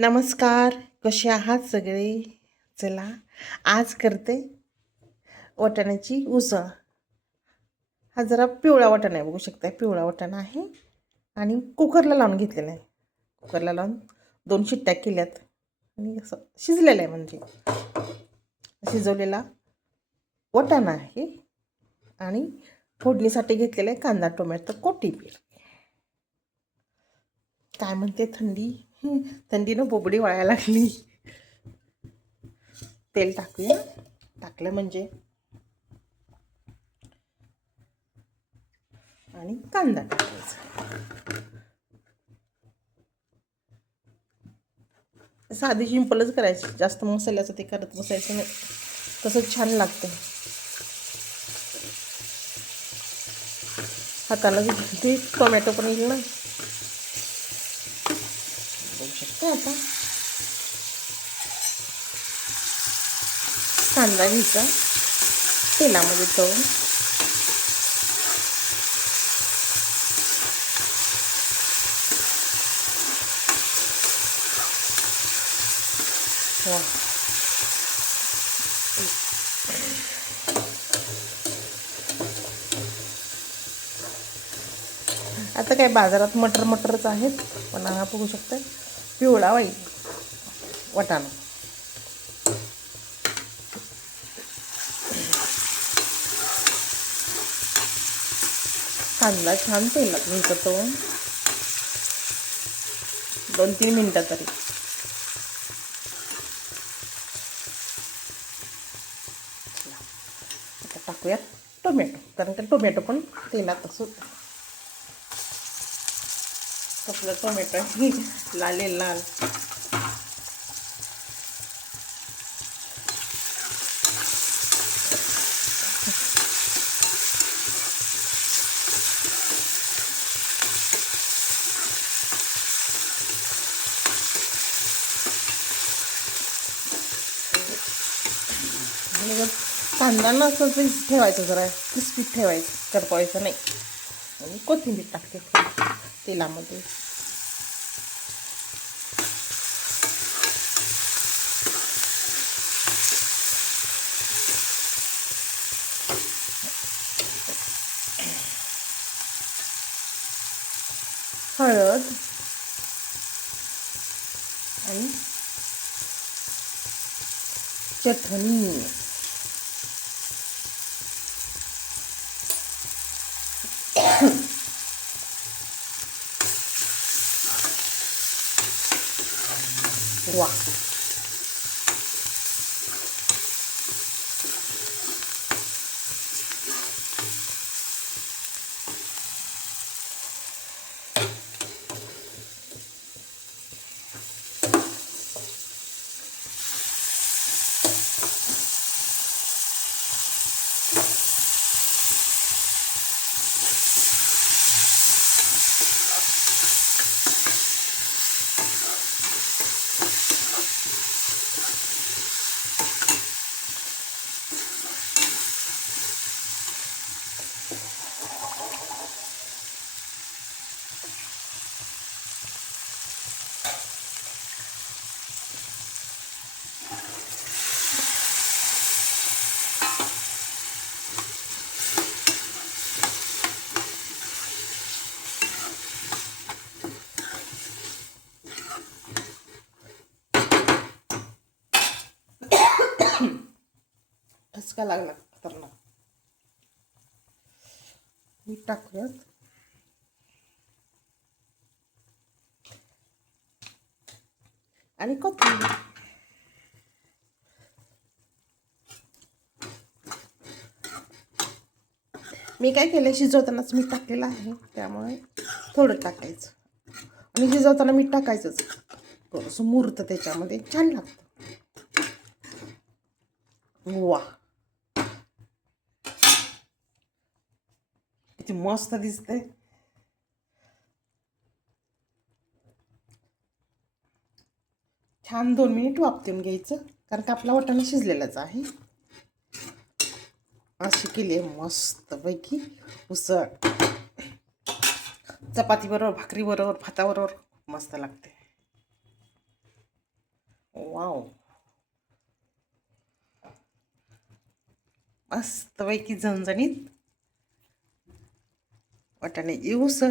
नमस्कार, कसे आहात सगळे? चला, आज करते वाटाण्याची उसळ. हा जरा पिवळा वाटाणा आहे, बघू शकता पिवळा वाटाणा आहे आणि कुकरला लावून घेतलेला आहे. कुकरला लावून 2 शिट्ट्या केल्यात आणि असं शिजलेलं आहे, म्हणजे शिजवलेला वाटाणा आहे. आणि फोडणीसाठी घेतलेला आहे कांदा, टोमॅटो, कोथिंबीर. काय म्हणते थंडी? थंडीनं बोबडी वळायला लागली. तेल टाकूया. टाकलं म्हणजे आणि कांदा टाकायचा. साधी सिंपलच करायची, जास्त मसाल्याचं ते करत बसायचं नाही, तसंच छान लागतं. हाताला ते टोमॅटो पण येईल ना, बघू शकता. आता कांदा घ्यायचा तेलामध्ये तळून. वा, आता काय बाजारात मटरच आहेत, पण हा बघू शकता पिवळा वाटाणा. कांदा छान तेलात घ्यायचा तळून 2-3 मिनटं तरी. आता टाकूयात टोमॅटो, कारण का टोमॅटो पण तेलात असं कसलं टोमॅटो लाल लाल. कांदा ना असं ठेवायचं, जरा क्रिस्पी ठेवायचं, करपवायचं नाही. आणि कोथिंबीर टाकते तेलामध्ये. हळद आणि चटणी. वा, ठसका लागला खतरनाक. मीठ टाकूयात आणि कोथिंबीर. मी काय केलं, शिजवतानाच मीठ टाकलेलं आहे, त्यामुळे थोडं टाकायचं. आणि शिजवताना मीठ टाकायचंच, थोडंसं मुरतं त्याच्यामध्ये, छान लागतं. वा, किती मस्त दिसतंय. छान 2 मिनिट वाफवून घ्यायचं, कारण का आपला वाटाणा शिजलेलाच आहे. अशी केली आहे मस्तपैकी उसळ. चपाती बरोबर, भाकरी बरोबर, भाताबरोबर मस्त लागते. वाव, मस्तपैकी झणझणीत वाटाण्याची उसळ.